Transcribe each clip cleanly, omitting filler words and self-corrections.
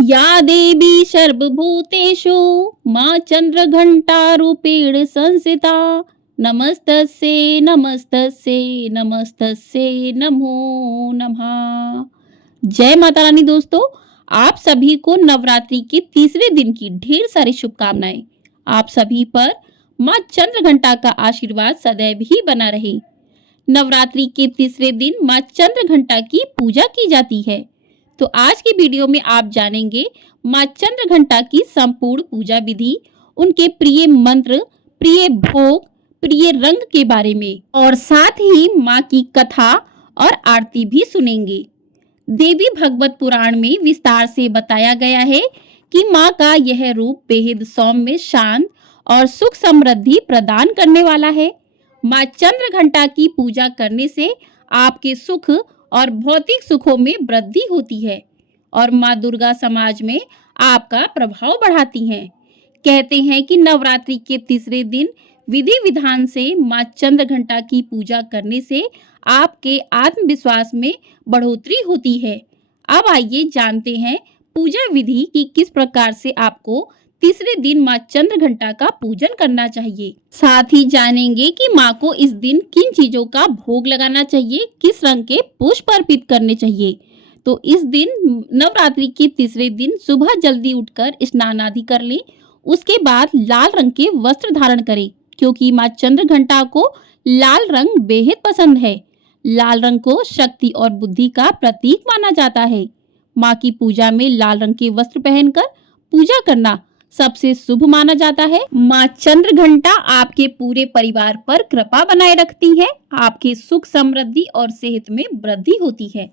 या देवी सर्वभूतेषु माँ चंद्रघंटारूपेण संस्थिता नमस्तस्यै नमस्तस्यै नमस्तस्यै नमो नमः। जय माता रानी। दोस्तों, आप सभी को नवरात्रि के तीसरे दिन की ढेर सारी शुभकामनाएं। आप सभी पर माँ चंद्रघंटा का आशीर्वाद सदैव ही बना रहे। नवरात्रि के तीसरे दिन माँ चंद्रघंटा की पूजा की जाती है। तो आज की वीडियो में आप जानेंगे माँ चंद्रघंटा की संपूर्ण पूजा विधि, उनके प्रिय मंत्र, प्रिय भोग, प्रिय रंग के बारे में, और साथ ही माँ की कथा और आरती भी सुनेंगे। देवी भागवत पुराण में विस्तार से बताया गया है कि माँ का यह रूप बेहद सौम्य, शांत और सुख समृद्धि प्रदान करने वाला है। माँ चंद्रघंटा की पूजा करने से आपके सुख और भौतिक सुखों में वृद्धि होती है और माँ दुर्गा समाज में आपका प्रभाव बढ़ाती हैं। कहते हैं कि नवरात्रि के तीसरे दिन विधि विधान से माँ चंद्रघंटा की पूजा करने से आपके आत्मविश्वास में बढ़ोतरी होती है। अब आइए जानते हैं पूजा विधि की किस प्रकार से आपको तीसरे दिन माँ चंद्रघंटा का पूजन करना चाहिए। साथ ही जानेंगे कि माँ को इस दिन किन चीजों का भोग लगाना चाहिए, किस रंग के पुष्प अर्पित करने चाहिए। तो इस दिन नवरात्रि के तीसरे दिन सुबह जल्दी उठकर स्नान आदि कर लें। उसके बाद लाल रंग के वस्त्र धारण करें, क्योंकि माँ चंद्रघंटा को लाल रंग बेहद पसंद है। लाल रंग को शक्ति और बुद्धि का प्रतीक माना जाता है। माँ की पूजा में लाल रंग के वस्त्र पहनकर पूजा करना सबसे शुभ माना जाता है। माँ चंद्रघंटा आपके पूरे परिवार पर कृपा बनाए रखती है, आपके सुख समृद्धि और सेहत में वृद्धि होती है।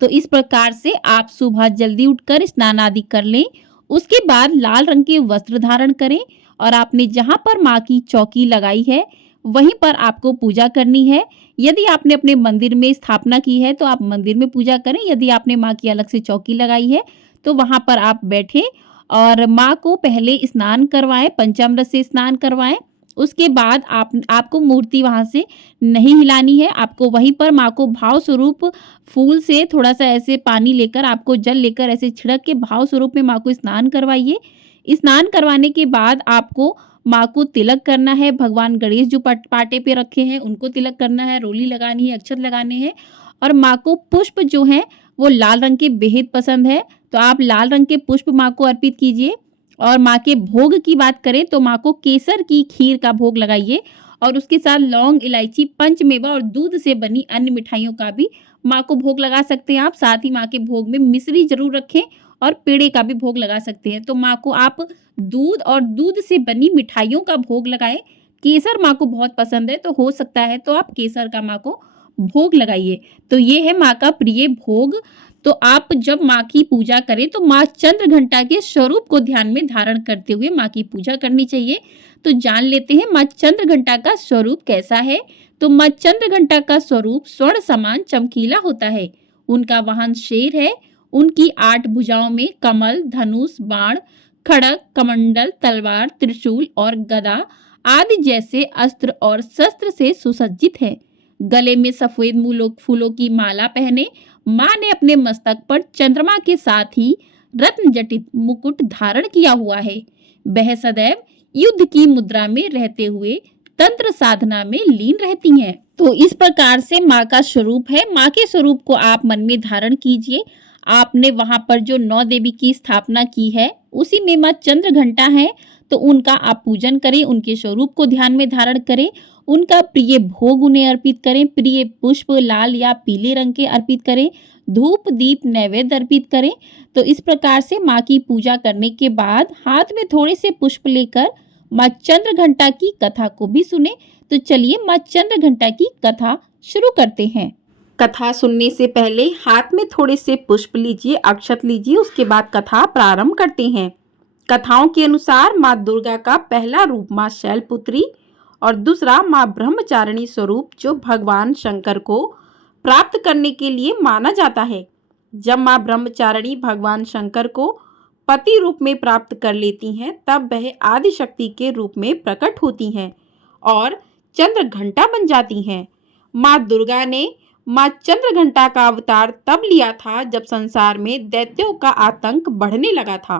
तो इस प्रकार से आप सुबह जल्दी उठकर स्नान आदि कर लें। उसके बाद लाल रंग के वस्त्र धारण करें और आपने जहाँ पर माँ की चौकी लगाई है वहीं पर आपको पूजा करनी है। यदि आपने अपने मंदिर में स्थापना की है तो आप मंदिर में पूजा करें। यदि आपने माँ की अलग से चौकी लगाई है तो वहाँ पर आप बैठें और माँ को पहले स्नान करवाएं, पंचामृत से स्नान करवाएं। उसके बाद आपको मूर्ति वहाँ से नहीं हिलानी है। आपको वहीं पर माँ को भाव स्वरूप फूल से थोड़ा सा ऐसे पानी लेकर, आपको जल लेकर ऐसे छिड़क के भाव स्वरूप में माँ को स्नान करवाइए। स्नान करवाने के बाद आपको माँ को तिलक करना है। भगवान गणेश जो पाटे पे रखे हैं उनको तिलक करना है, रोली लगानी है, अक्षत लगाने हैं। और माँ को पुष्प जो है वो लाल रंग के बेहद पसंद है, तो आप लाल रंग के पुष्प माँ को अर्पित कीजिए। और माँ के भोग की बात करें तो माँ को केसर की खीर का भोग लगाइए और उसके साथ लौंग, इलायची, पंचमेवा और दूध से बनी अन्य मिठाइयों का भी माँ को भोग लगा सकते हैं आप। साथ ही माँ के भोग में मिश्री जरूर रखें और पेड़े का भी भोग लगा सकते हैं। तो माँ को आप दूध और दूध से बनी मिठाइयों का भोग लगाएं। केसर माँ को बहुत पसंद है, तो हो सकता है तो आप केसर का माँ को भोग लगाइए। तो ये है माँ का प्रिय भोग। तो आप जब माँ की पूजा करें तो माँ चंद्रघंटा के स्वरूप को ध्यान में धारण करते हुए माँ की पूजा करनी चाहिए। तो जान लेते हैं माँ चंद्रघंटा का स्वरूप कैसा है। तो माँ चंद्रघंटा का स्वरूप स्वर्ण समान चमकीला होता है। उनका वाहन शेर है। उनकी 8 भुजाओं में कमल, धनुष, बाण, खड़ग, कमंडल, तलवार, त्रिशूल और गदा आदि जैसे अस्त्र और शस्त्र से सुसज्जित है। गले में सफेद फूलों की माला पहने माँ ने अपने मस्तक पर चंद्रमा के साथ ही रत्न जटित मुकुट धारण किया हुआ है। वह सदैव युद्ध की मुद्रा में रहते हुए तंत्र साधना में लीन रहती हैं। तो इस प्रकार से माँ का स्वरूप है। माँ के स्वरूप को आप मन में धारण कीजिए। आपने वहां पर जो 9 देवी की स्थापना की है उसी में माँ चंद्रघंटा है, तो उनका आप पूजन करें, उनके स्वरूप को ध्यान में धारण करें, उनका प्रिय भोग उन्हें अर्पित करें, प्रिय पुष्प लाल या पीले रंग के अर्पित करें, धूप दीप नैवेद्य अर्पित करें। तो इस प्रकार से माँ की पूजा करने के बाद हाथ में थोड़े से पुष्प लेकर माँ चंद्रघंटा की कथा को भी सुने। तो चलिए माँ चंद्रघंटा की कथा शुरू करते हैं। कथा सुनने से पहले हाथ में थोड़े से पुष्प लीजिए, अक्षत लीजिए, उसके बाद कथा प्रारंभ करते हैं। कथाओं के अनुसार माँ दुर्गा का पहला रूप माँ शैलपुत्री और दूसरा माँ ब्रह्मचारिणी स्वरूप जो भगवान शंकर को प्राप्त करने के लिए माना जाता है। जब माँ ब्रह्मचारिणी भगवान शंकर को पति रूप में प्राप्त कर लेती हैं तब वह आदि शक्ति के रूप में प्रकट होती हैं और चंद्रघंटा बन जाती हैं। माँ दुर्गा ने माँ चंद्रघंटा का अवतार तब लिया था जब संसार में दैत्यों का आतंक बढ़ने लगा था।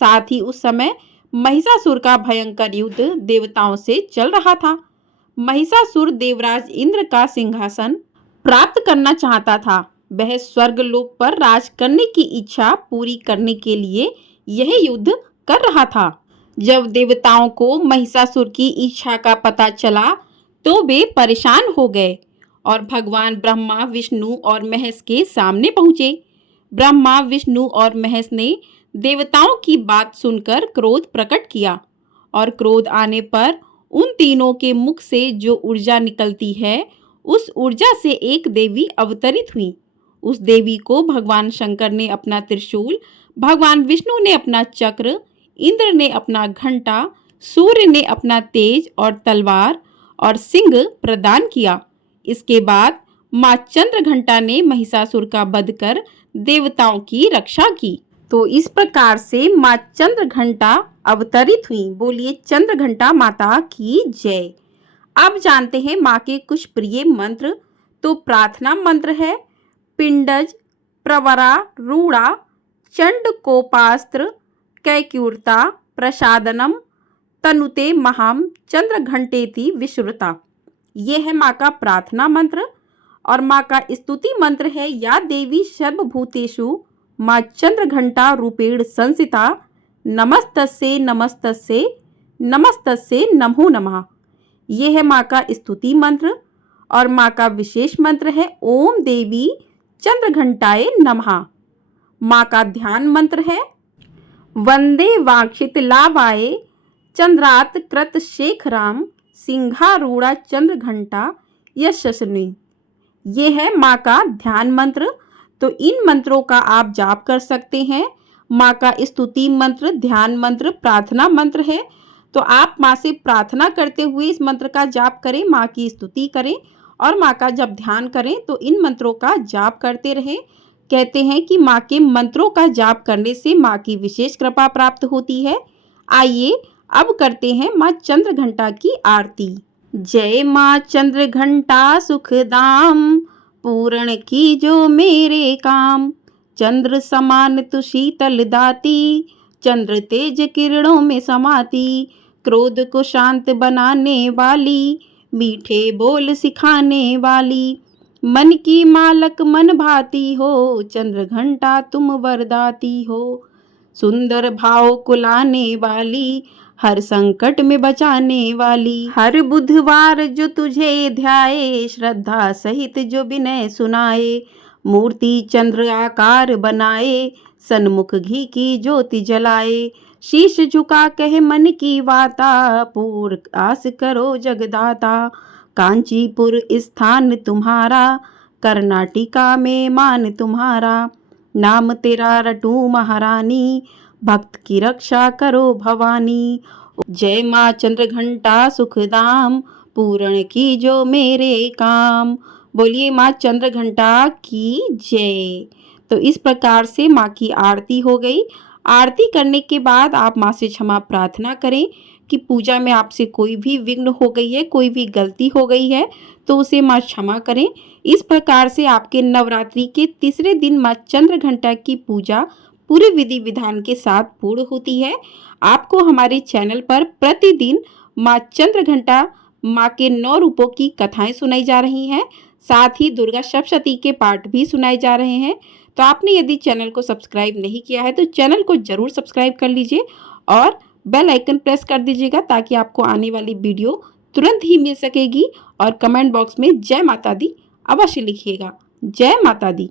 साथ ही उस समय महिषासुर का भयंकर युद्ध देवताओं से चल रहा था। महिषासुर देवराज इंद्र का सिंहासन प्राप्त करना चाहता था। वह स्वर्गलोक पर राज करने की इच्छा पूरी करने के लिए यह युद्ध कर रहा था। जब देवताओं को महिषासुर की इच्छा का पता चला तो वे परेशान हो गए और भगवान ब्रह्मा, विष्णु और महेश के सामने पहुंचे। ब्रह्मा, विष्णु और महेश ने देवताओं की बात सुनकर क्रोध प्रकट किया और क्रोध आने पर उन तीनों के मुख से जो ऊर्जा निकलती है, उस ऊर्जा से एक देवी अवतरित हुई। उस देवी को भगवान शंकर ने अपना त्रिशूल, भगवान विष्णु ने अपना चक्र, इंद्र ने अपना घंटा, सूर्य ने अपना तेज और तलवार और सिंह प्रदान किया। इसके बाद माँ चंद्रघंटा ने महिषासुर का वध कर देवताओं की रक्षा की। तो इस प्रकार से माँ चंद्रघंटा अवतरित हुई। बोलिए चंद्रघंटा माता की जय। अब जानते हैं माँ के कुछ प्रिय मंत्र। तो प्रार्थना मंत्र है पिंडज, प्रवरा, रूढ़ा, चंडकोपास्त्र, कैक्यूरता, प्रसादनम, तनुते महाम, चंद्रघंटेति विश्रुता। ये है माँ का प्रार्थना मंत्र। और माँ का स्तुति मंत्र है या देवी सर्वभूतेषु माँ चंद्रघंटा रूपेण संसिता, नमस्तस्यै नमस्तस्यै नमस्तस्यै नमो नमः। ये है माँ का स्तुति मंत्र। और माँ का विशेष मंत्र है ओम देवी चंद्रघंटाय नमः। माँ का ध्यान मंत्र है वंदे वाक्षित लाभाय चंद्रात कृत शेखराम, सिंहारूढ़ा चंद्रघंटा यशस्विनी। ये है माँ का ध्यान मंत्र। तो इन मंत्रों का आप जाप कर सकते हैं। माँ का स्तुति मंत्र, ध्यान मंत्र, प्रार्थना मंत्र है। तो आप माँ से प्रार्थना करते हुए इस मंत्र का जाप करें, माँ की स्तुति करें और माँ का जब ध्यान करें तो इन मंत्रों का जाप करते रहें। कहते हैं कि माँ के मंत्रों का जाप करने से माँ की विशेष कृपा प्राप्त होती है। आइए अब करते हैं माँ चंद्रघंटा की आरती। जय माँ चंद्रघंटा सुखदाम, पूर्ण की जो मेरे काम। चंद्र समान तु शीतल दाती, चंद्र तेज किरणों में समाती। क्रोध को शांत बनाने वाली, मीठे बोल सिखाने वाली। मन की मालक मन भाती हो, चंद्रघंटा तुम वरदाती हो। सुंदर भाव को लाने वाली, हर संकट में बचाने वाली। हर बुधवार जो तुझे ध्याए, श्रद्धा सहित जो विनय सुनाए। मूर्ति चंद्र आकार बनाए, सन्मुख घी की ज्योति जलाए। शीश झुका कहे मन की वाता, पूर्ण आस करो जगदाता। कांचीपुर स्थान तुम्हारा, कर्नाटिका में मान तुम्हारा। नाम तेरा रटूं महारानी, भक्त की रक्षा करो भवानी। जय माँ चंद्रघंटा सुखदाम, पूर्ण की जो मेरे काम। बोलिए माँ चंद्रघंटा की जय। तो इस प्रकार से माँ की आरती हो गई। आरती करने के बाद आप माँ से क्षमा प्रार्थना करें कि पूजा में आपसे कोई भी विघ्न हो गई है, कोई भी गलती हो गई है तो उसे माँ क्षमा करें। इस प्रकार से आपके नवरात्रि के तीसरे दिन माँ चंद्रघंटा की पूजा पूरे विधि विधान के साथ पूर्ण होती है। आपको हमारे चैनल पर प्रतिदिन माँ चंद्रघंटा माँ के 9 रूपों की कथाएं सुनाई जा रही हैं। साथ ही दुर्गा सप्तशती के पाठ भी सुनाए जा रहे हैं। तो आपने यदि चैनल को सब्सक्राइब नहीं किया है तो चैनल को जरूर सब्सक्राइब कर लीजिए और बेल आइकन प्रेस कर दीजिएगा ताकि आपको आने वाली वीडियो तुरंत ही मिल सकेगी। और कमेंट बॉक्स में जय माता दी अवश्य लिखिएगा। जय माता दी।